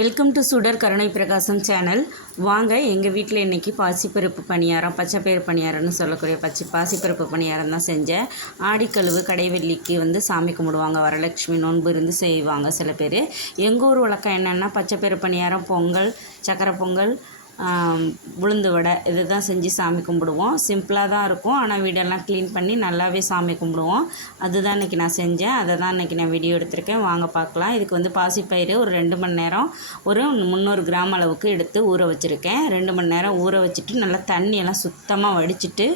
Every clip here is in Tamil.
வெல்கம் டு சுடர் கருணை பிரகாசம் சேனல். வாங்க எங்கள் வீட்டில் இன்றைக்கி பாசிப்பருப்பு பணியாரம், பச்சைப்பயிறு பணியாரம்னு சொல்லக்கூடிய பாசிப்பருப்பு பணியாரம் தான் செஞ்சேன். ஆடிக்கழுவு கடைவெள்ளிக்கு சாமி கும்பிடுவாங்க, வரலட்சுமி நோன்பு இருந்து செய்வாங்க சில பேர். எங்கள் ஊர் வழக்கம் என்னென்னா பச்சைப்பயிறு பணியாரம், பொங்கல், சக்கரை பொங்கல், உளுந்து வடை இது தான் செஞ்சு சாமி கும்பிடுவோம். சிம்பிளாக தான் இருக்கும், ஆனால் வீடெல்லாம் க்ளீன் பண்ணி நல்லாவே சாமி கும்பிடுவோம். அதுதான் இன்றைக்கி நான் செஞ்சேன், அதை தான் இன்றைக்கி நான் வீடியோ எடுத்திருக்கேன். வாங்க பார்க்கலாம். இதுக்கு பாசிப்பயிறு ஒரு 2 மணி நேரம், ஒரு 300 கிராம் அளவுக்கு எடுத்து ஊற வச்சுருக்கேன். 2 மணி நேரம் ஊற வச்சுட்டு நல்லா தண்ணியெல்லாம் சுத்தமாக வடிச்சிட்டு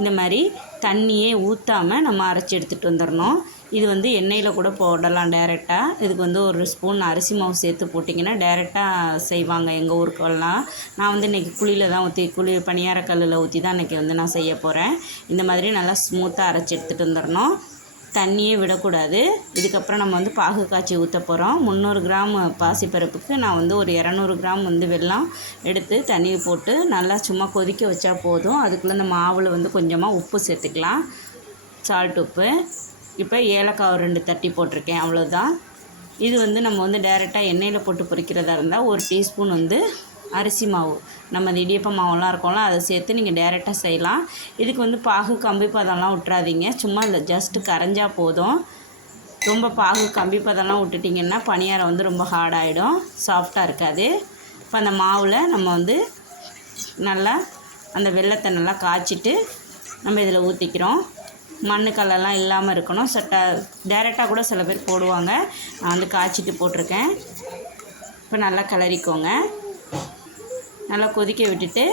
இந்த மாதிரி தண்ணியே ஊற்றாமல் நம்ம அரைச்சி எடுத்துகிட்டு வந்துடணும். இது எண்ணெயில் கூட போடலாம் டைரெக்டாக. இதுக்கு ஒரு ஸ்பூன் அரிசி மாவு சேர்த்து போட்டிங்கன்னா டைரெக்டாக செய்வாங்க எங்கள் ஊருக்கெல்லாம். நான் இன்றைக்கி குழியில் தான் ஊற்றி பணியார கல்லில் ஊற்றி தான் இன்றைக்கி நான் செய்ய போகிறேன். இந்த மாதிரி நல்லா ஸ்மூத்தாக அரைச்சி எடுத்துகிட்டு வந்துடணும், தண்ணியே விடக்கூடாது. இதுக்கப்புறம் நம்ம பாகு காய்ச்சி ஊற்ற போகிறோம். 300 கிராம் பாசிப்பருப்புக்கு நான் ஒரு 200 கிராம் வெல்லம் எடுத்து தண்ணி போட்டு நல்லா சும்மா கொதிக்க வச்சா போதும். அதுக்குள்ளே இந்த மாவில் கொஞ்சமாக உப்பு சேர்த்துக்கலாம், சால்ட் உப்பு. இப்போ ஏலக்காய் 2 தட்டி போட்டிருக்கேன், அவ்வளோதான். இது நம்ம டைரெக்டாக எண்ணெயில் போட்டு பொரிக்கிறதா இருந்தால் 1 டீஸ்பூன் அரிசி மாவு, நம்ம அந்த இடியப்ப மாவெல்லாம் இருக்கோம்ல, அதை சேர்த்து நீங்கள் டைரெக்டாக செய்யலாம். இதுக்கு பாகு கம்பி பதம்லாம் விட்டுறாதீங்க, சும்மா இல்லை ஜஸ்ட்டு கரைஞ்சா போதும். ரொம்ப பாகு கம்பி பதம்லாம் விட்டுட்டிங்கன்னா பணியாரம் ரொம்ப ஹார்டாகிடும், சாஃப்டாக இருக்காது. இப்போ அந்த மாவில் நம்ம நல்லா அந்த வெல்லத்தை நல்லா காய்ச்சிட்டு நம்ம இதில் ஊற்றிக்கிறோம். மண்ணுக்கல்லாம் இல்லாமல் இருக்கணும். டைரெக்டாக கூட சில பேர் போடுவாங்க, நான் காய்ச்சிட்டு போட்டிருக்கேன். இப்போ நல்லா கிளறிக்கோங்க. நல்லா கொதிக்க விட்டுட்டு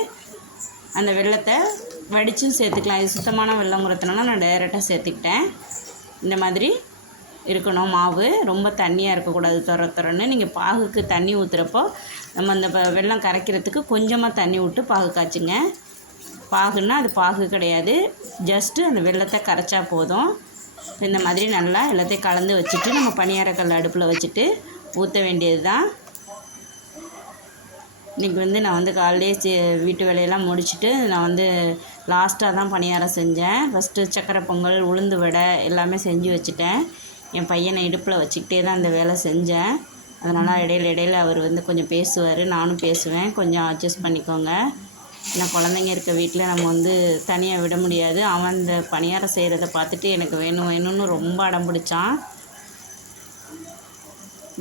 அந்த வெல்லத்தை வடிச்சும் சேர்த்துக்கலாம். இது சுத்தமான வெல்லங்கிறதுனால நான் டைரெக்டாக சேர்த்துக்கிட்டேன். இந்த மாதிரி இருக்கணும் மாவு, ரொம்ப தண்ணியாக இருக்கக்கூடாது, துறன்னு. நீங்கள் பாகுக்கு தண்ணி ஊற்றுறப்போ நம்ம அந்த வெல்லம் கரைக்கிறதுக்கு கொஞ்சமாக தண்ணி விட்டு பாகு காய்ச்சுங்க. பாகுன்னா அது பாகு கிடையாது, ஜஸ்ட்டு அந்த வெல்லத்தை கரைச்சா போதும். இந்த மாதிரி நல்லா எல்லாத்தையும் கலந்து வச்சுட்டு நம்ம பணியாரக்கல் அடுப்பில் வச்சுட்டு ஊற்ற வேண்டியது தான். இன்றைக்கி நான் காலையிலே வீட்டு வேலையெல்லாம் முடிச்சுட்டு நான் லாஸ்ட்டாக தான் பணியாரம் செஞ்சேன். ஃபஸ்ட்டு சக்கரை பொங்கல், உளுந்து வடை எல்லாமே செஞ்சு வச்சுட்டேன். என் பையனை இடுப்பில் வச்சுக்கிட்டே தான் அந்த வேலை செஞ்சேன். அதனால் இடையில அவர் கொஞ்சம் பேசுவார், நானும் பேசுவேன். கொஞ்சம் அட்ஜஸ்ட் பண்ணிக்கோங்க. ஏன்னா குழந்தைங்க இருக்க வீட்டில் நம்ம தனியாக விட முடியாது. அவன் இந்த பணியாரம் செய்கிறத பார்த்துட்டு எனக்கு வேணும்னு ரொம்ப அடம் பிடிச்சான்.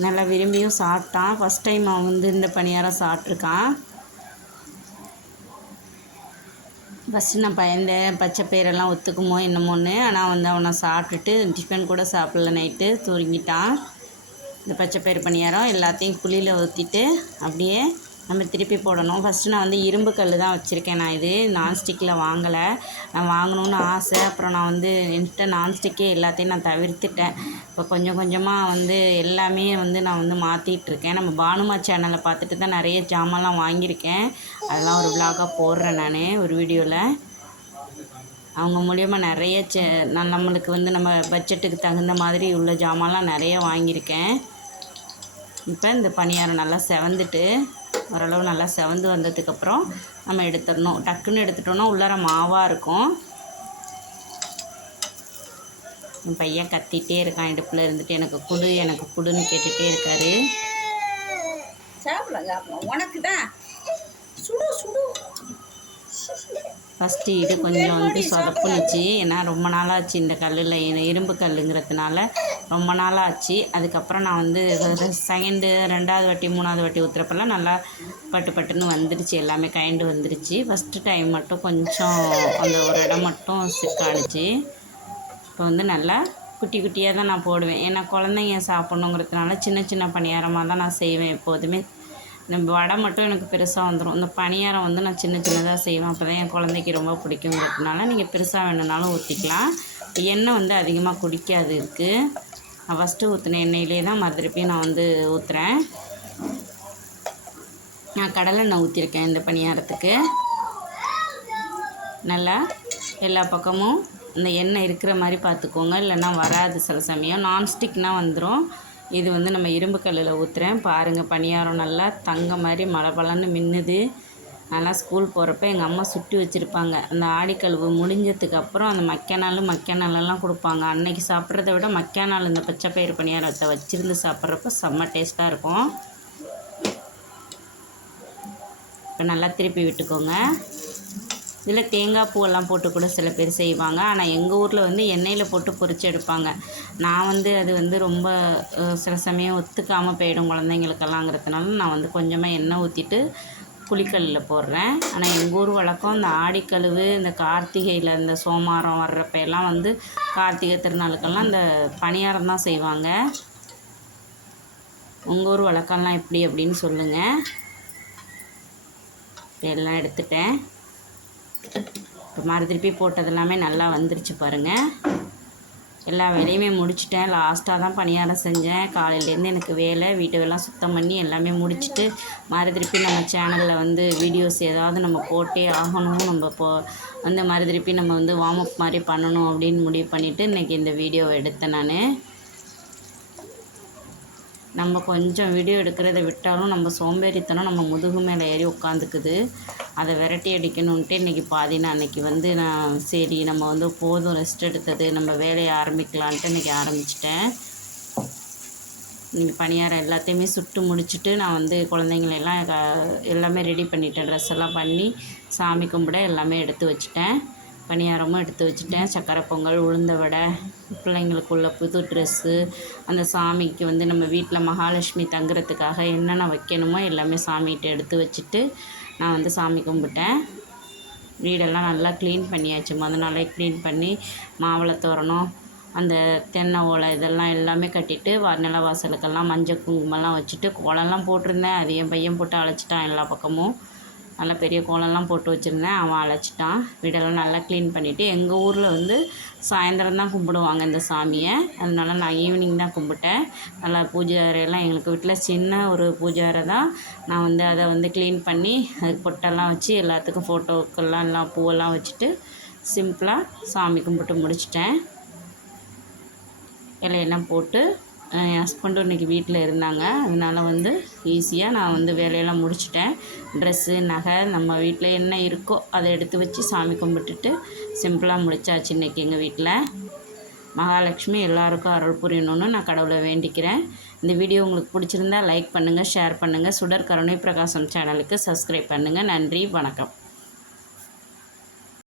நல்லா விரும்பியும் சாப்பிட்டான். ஃபஸ்ட் டைம் அவன் இந்த பணியாரம் சாப்பிட்ருக்கான். ஃபஸ்ட்டு நான் பயந்தேன், பச்சைப்பயிரெல்லாம் ஒத்துக்குமோ என்னமோன்னு. ஆனால் அவனை சாப்பிட்டுட்டு டிஃபன் கூட சாப்பிடல, நைட்டு தூங்கிட்டான். இந்த பச்சைப்பயிறு பணியாரம் எல்லாத்தையும் குழியில் ஊற்றிட்டு அப்படியே நம்ம திருப்பி போடணும். ஃபஸ்ட்டு நான் இரும்பு கல் தான் வச்சுருக்கேன். நான் இது நான்ஸ்டிக்கில் வாங்கலை, நான் வாங்கணுன்னு ஆசை. அப்புறம் நான் என்கிட்ட நான்ஸ்டிக்கே எல்லாத்தையும் நான் தவிர்த்துட்டேன். இப்போ கொஞ்சம் கொஞ்சமாக எல்லாமே நான் மாற்றிட்டுருக்கேன். நம்ம பானுமா சேனலை பார்த்துட்டு தான் நிறைய ஜாமான்லாம் வாங்கியிருக்கேன். அதெல்லாம் ஒரு விலாகாக போடுறேன் நான் ஒரு வீடியோவில். அவங்க மூலியமாக நிறைய நம்மளுக்கு நம்ம பட்ஜெட்டுக்கு தகுந்த மாதிரி உள்ள ஜாமான்லாம் நிறைய வாங்கியிருக்கேன். இப்போ இந்த பணியாரம் நல்லா செவந்துட்டு ஓரளவு நல்லா செவந்து வந்ததுக்கப்புறம் நம்ம எடுத்துடணும். டக்குன்னு எடுத்துட்டோன்னா உள்ளார மாவாக இருக்கும். என் பையன் கத்திகிட்டே இருக்கான், இடுப்பில் இருந்துட்டு எனக்கு குடுன்னு கேட்டுகிட்டே இருக்காரு. உனக்கு தான் சுடு சுடு. ஃபஸ்ட்டு இது கொஞ்சம் சொதப்புனுச்சு. ஏன்னா ரொம்ப நாளாச்சு இந்த கல்லில், இரும்பு கல்லுங்கிறதுனால ரொம்ப நாளாச்சு. அதுக்கப்புறம் நான் செகண்டு 2வது வாட்டி 3வது வாட்டி ஊற்றுறப்பெல்லாம் நல்லா பட்டுன்னு வந்துடுச்சு, எல்லாமே கைண்டு வந்துடுச்சு. ஃபஸ்ட்டு டைம் மட்டும் கொஞ்சம் அந்த ஒரு இடம் மட்டும் சிக்கானுச்சு. இப்போ நல்லா குட்டி குட்டியாக தான் நான் போடுவேன். ஏன்னா குழந்தைங்க சாப்பிட்ணுங்கிறதுனால சின்ன சின்ன பணியாரமாக தான் நான் செய்வேன் எப்போதுமே. இந்த வடை மட்டும் எனக்கு பெருசாக வந்துடும். இந்த பணியாரம் நான் சின்ன சின்னதாக செய்வேன். அப்போ தான் என் குழந்தைக்கு ரொம்ப பிடிக்குங்கிறதுனால நீங்கள் பெருசாக வேணுனாலும் ஊற்றிக்கலாம். எண்ணெய் அதிகமாக குடிக்காது இருக்குது. நான் ஃபஸ்ட்டு ஊற்றின எண்ணெயிலே தான் மறுபடியும் நான் ஊற்றுறேன். நான் கடலெண்ணெய் ஊற்றிருக்கேன் இந்த பணியாரத்துக்கு. நல்லா எல்லா பக்கமும் இந்த எண்ணெய் இருக்கிற மாதிரி பார்த்துக்கோங்க, இல்லைன்னா வராது. சில சமயம் நான்ஸ்டிக்னால் வந்துடும். இது நம்ம இரும்பு கல்லில் ஊற்றுறேன். பாருங்கள், பணியாரம் நல்லா தங்க மாதிரி மழை மின்னுது. நல்லா ஸ்கூல் போகிறப்ப எங்கள் அம்மா சுட்டி வச்சுருப்பாங்க. அந்த ஆடிக்கழுவு முடிஞ்சதுக்கப்புறம் அந்த மக்கானாலெல்லாம் கொடுப்பாங்க. அன்றைக்கி சாப்பிட்றத விட மக்கானால் இந்த பச்சைப்பயிறு பணியாரத்தை வச்சுருந்து சாப்பிட்றப்ப செம்ம டேஸ்ட்டாக இருக்கும். இப்போ நல்லா திருப்பி விட்டுக்கோங்க. இதில் தேங்காய் பூவெல்லாம் போட்டு கூட சில பேர் செய்வாங்க. ஆனால் எங்கள் ஊரில் வந்து எண்ணெயில் போட்டு பொரிச்சு எடுப்பாங்க. நான் வந்து அது வந்து ரொம்ப சில சமயம் ஒத்துக்காமல் போயிடும் குழந்தைங்களுக்கெல்லாங்கிறதுனால நான் வந்து கொஞ்சமாக எண்ணெய் ஊற்றிட்டு புளிக்கல்லில் போடுறேன். ஆனால் எங்கள் ஊர் வழக்கம் இந்த ஆடிக்கழுவு, இந்த கார்த்திகையில் இந்த சோமாரம் வர்றப்ப எல்லாம் வந்து கார்த்திகை திருநாளுக்கெல்லாம் இந்த பணியாரம் தான் செய்வாங்க. உங்கள் ஊர் வழக்கம்லாம் எப்படி அப்படின்னு சொல்லுங்கள். எல்லாம் எடுத்துட்டேன். இப்போ மறுதிருப்பி போட்டது எல்லாமே நல்லா வந்துருச்சு பாருங்கள். எல்லா வேலையுமே முடிச்சிட்டேன். லாஸ்ட்டாக தான் பணியாரம் செஞ்சேன். காலையிலேருந்து எனக்கு வேலை, வீட்டெல்லாம் சுத்தம் பண்ணி எல்லாமே முடிச்சுட்டு மறுதிருப்பி நம்ம சேனலில் வந்து வீடியோஸ் ஏதாவது நம்ம போட்டே ஆகணும். நம்ம வந்து மறுதிருப்பி நம்ம வந்து வார்ம் அப் மாதிரி பண்ணணும் அப்படின்னு முடிவு பண்ணிவிட்டு இன்றைக்கி இந்த வீடியோவை எடுத்தேன் நான். நம்ம கொஞ்சம் வீடியோ எடுக்கிறத விட்டாலும் நம்ம சோம்பேறித்தனம் நம்ம முதுகு மேலே ஏறி உட்காந்துக்குது. அதை விரட்டி அடிக்கணுன்ட்டு இன்றைக்கி நான் அன்றைக்கி வந்து நான் சரி நம்ம வந்து போதும் ரெஸ்ட் எடுத்தது, நம்ம வேலையை ஆரம்பிக்கலான்ட்டு இன்றைக்கி ஆரம்பிச்சிட்டேன். இன்றைக்கி பணியாரம் எல்லாத்தையுமே சுட்டு முடிச்சுட்டு நான் வந்து குழந்தைங்களெல்லாம் எல்லாமே ரெடி பண்ணிட்டேன். ட்ரெஸ் எல்லாம் பண்ணி சாமி கும்பிட எல்லாமே எடுத்து வச்சுட்டேன். பணியாரமும் எடுத்து வச்சுட்டேன். சக்கரை பொங்கல், உளுந்த வடை, பிள்ளைங்களுக்குள்ள புது ட்ரெஸ்ஸு, அந்த சாமிக்கு வந்து நம்ம வீட்டில் மகாலட்சுமி தங்குறதுக்காக என்னென்ன வைக்கணுமோ எல்லாமே சாமிகிட்ட எடுத்து வச்சுட்டு நான் வந்து சாமி கும்பிட்டேன். வீடெல்லாம் நல்லா க்ளீன் பண்ணியாச்சு. மொதல் நாளே க்ளீன் பண்ணி மாவிளை தோரணம், அந்த தென்னை ஓலை இதெல்லாம் எல்லாமே கட்டிட்டு நில வாசலுக்கெல்லாம் மஞ்சள் குங்குமம்லாம் வச்சுட்டு கோலம்லாம் போட்டிருந்தேன். அது என் பையன் போட்டு அழைச்சிட்டான். எல்லா பக்கமும் நல்லா பெரிய கோலம்லாம் போட்டு வச்சுருந்தேன். அவன் அழைச்சிட்டான். வீடெல்லாம் நல்லா க்ளீன் பண்ணிவிட்டு எங்கள் ஊரில் வந்து சாயந்தரம் தான் கும்பிடுவாங்க இந்த சாமியை. அதனால நான் ஈவினிங் தான் கும்பிட்டேன். நல்லா பூஜை அறையெல்லாம் எங்களுக்கு வீட்டில் சின்ன ஒரு பூஜை அறை தான். நான் வந்து அதை வந்து க்ளீன் பண்ணி அதுக்கு பொட்டெல்லாம் வச்சு எல்லாத்துக்கும் ஃபோட்டோக்கெல்லாம் எல்லாம் பூவெல்லாம் வச்சுட்டு சிம்பிளாக சாமி கும்பிட்டு முடிச்சிட்டேன். இலையெல்லாம் போட்டு என் ஹஸ்பண்டும் இன்றைக்கி வீட்டில் இருந்தாங்க. அதனால் வந்து ஈஸியாக நான் வந்து வேலையெல்லாம் முடிச்சிட்டேன். ட்ரெஸ்ஸு, நகை, நம்ம வீட்டில் என்ன இருக்கோ அதை எடுத்து வச்சு சாமி கும்பிட்டுட்டு சிம்பிளாக முடிச்சாச்சு இன்றைக்கி எங்கள் வீட்டில். மகாலட்சுமி எல்லாருக்கும் அருள் புரியணும்னு நான் கடவுளை வேண்டிக்கிறேன். இந்த வீடியோ உங்களுக்கு பிடிச்சிருந்தா லைக் பண்ணுங்கள், ஷேர் பண்ணுங்கள். சுடர் கருணை பிரகாசம் சேனலுக்கு சப்ஸ்கிரைப் பண்ணுங்கள். நன்றி, வணக்கம்.